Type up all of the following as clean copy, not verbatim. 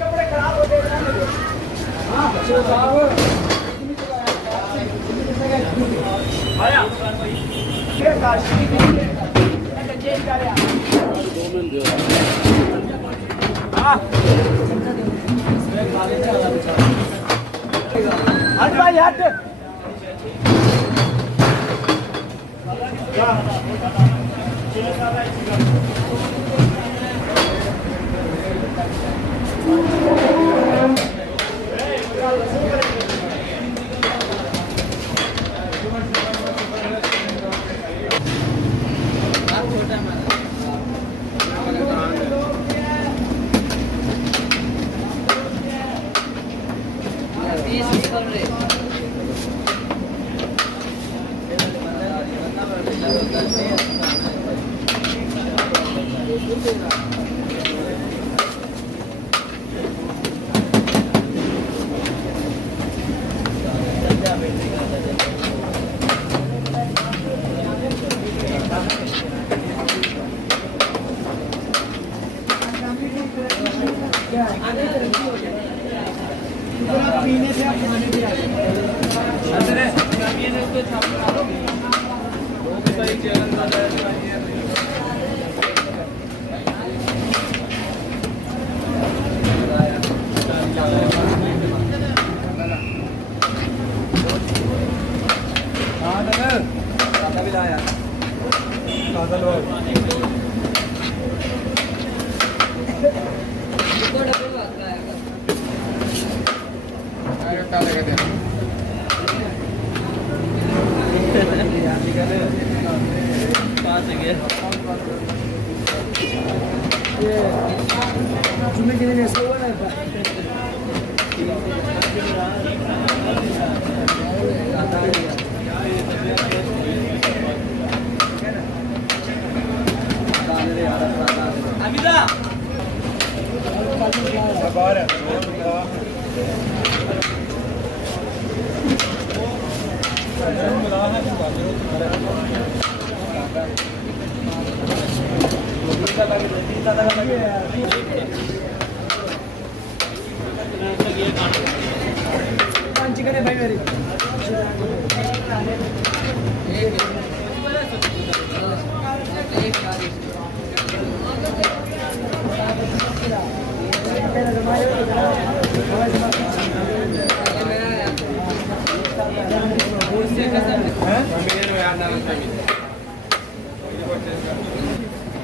कपड़े खराब हो गए। हट भाई हट। पीने से आप खाने भी आए चिकन है भाई मेरी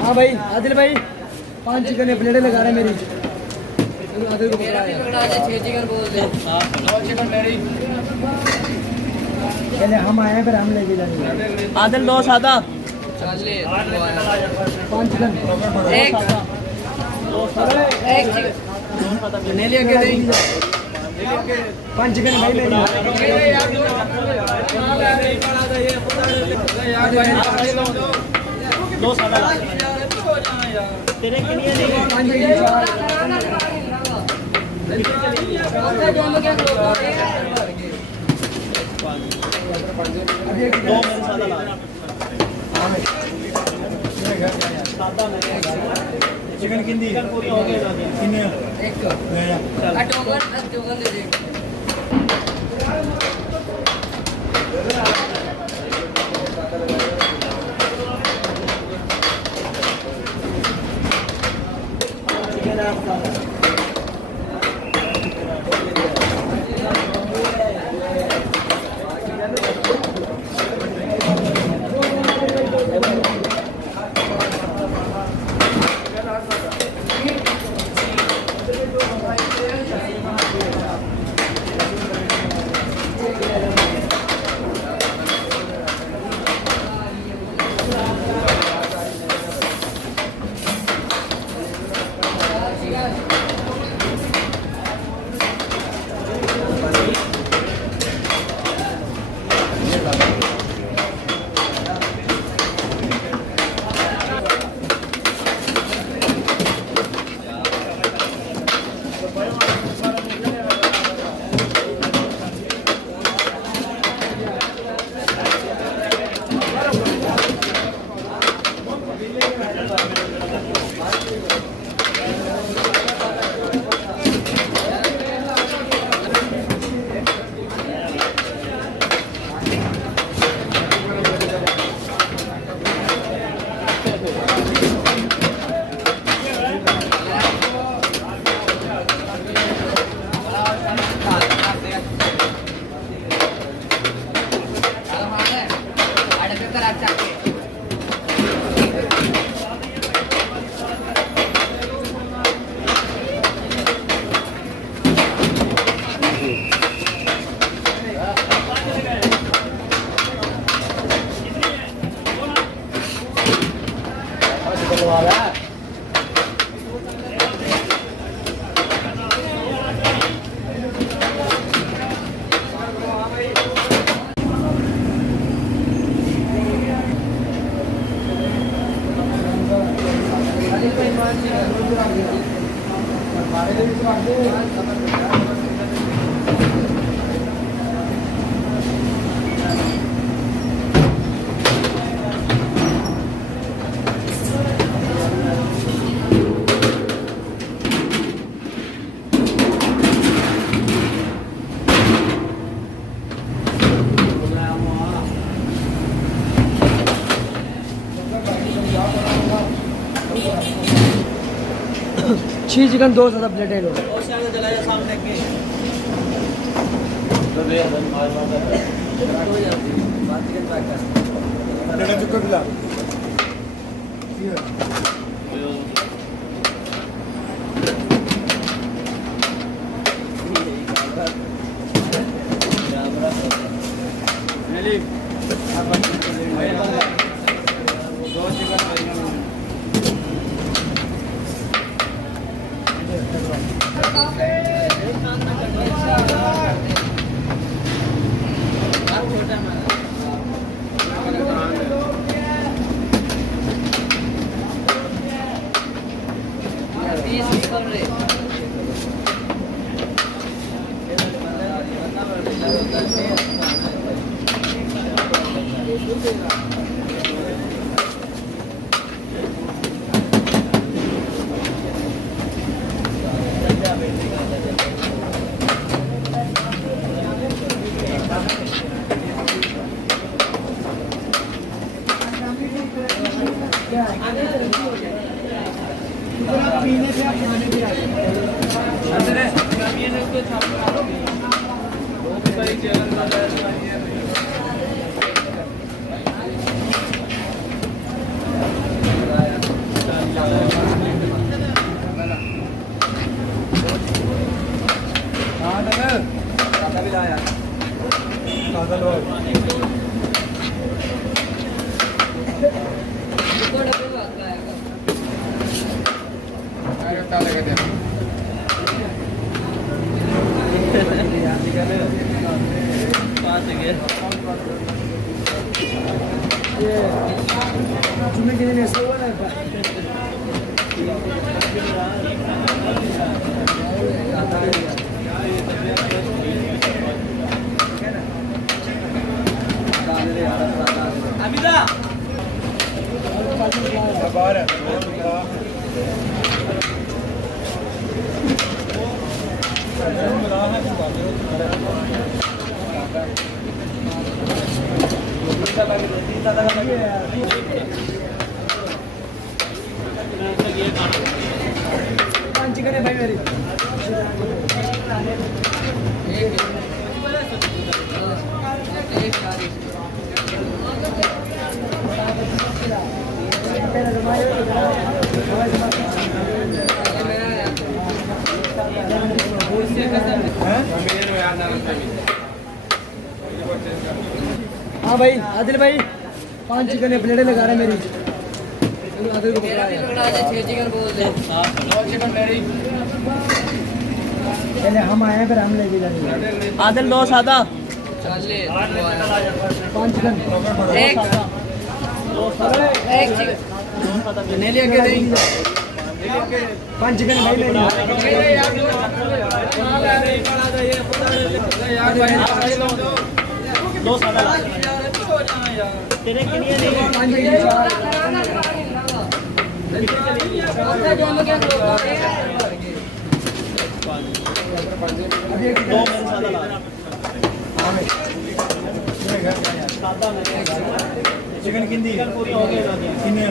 हाँ भाई आदिल भाई 5 चिकन प्लेटें लगा रहे हैं मेरी। आदिल को पकड़ा दे 6 चिकन बोल दे 9 चिकन मेरी। पहले हम आए हैं फिर हम लेके जाएंगे। आदिल 2 सादा 5 चिकन एक चिकन ले लिया के नहीं 5 चिकन भाई मेरी। दो सादा तेरे के लिए नहीं चिकन किंदी पूरी हो गई एक टोकन दे दे। छह चिकन 2 ज़्यादा प्लेटें लो। और से आगे चला जा सामने के पीने से आप खाने भी आ तुम्हें कितने में सो वाला अमिता पांच चिकन है भाई मेरी हाँ भाई आदिल भाई 5 चिकन है प्लेटें लगा रहे हैं मेरी आदिल को पकड़ा है 6 चिकन बोल दे 2 चिकन मेरी पहले हम आए हैं फिर हम लेके जाएंगे आदिल 2 सादा 5 चिकन एक चिकन नहीं लेके देंगे 5 चिकन भाई मेरी दो सादा तेरे के लिए नहीं दो मेरे सादा ला चिकन किंदी पूरी हो गई किन्ने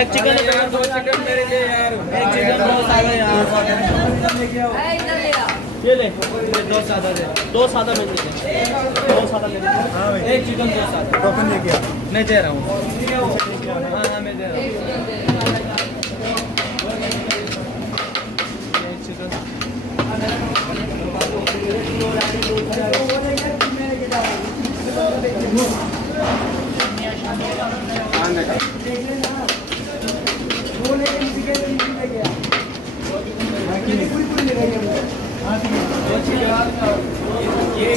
एक चिकन दो चिकन मेरे लिए यार एक चिकन 2 सादा यार ये ले 2 सादा दे 2 सादा मिल गए 2 सादा ले हां भाई एक चिकन 2 सादा टोकन लेके आ मैं दे रहा हूं हां मैं दे रहा हूं देख लेना वो लेके किसी के लिए ले गया पूरी पूरी ले गई है हाँ ठीक है ये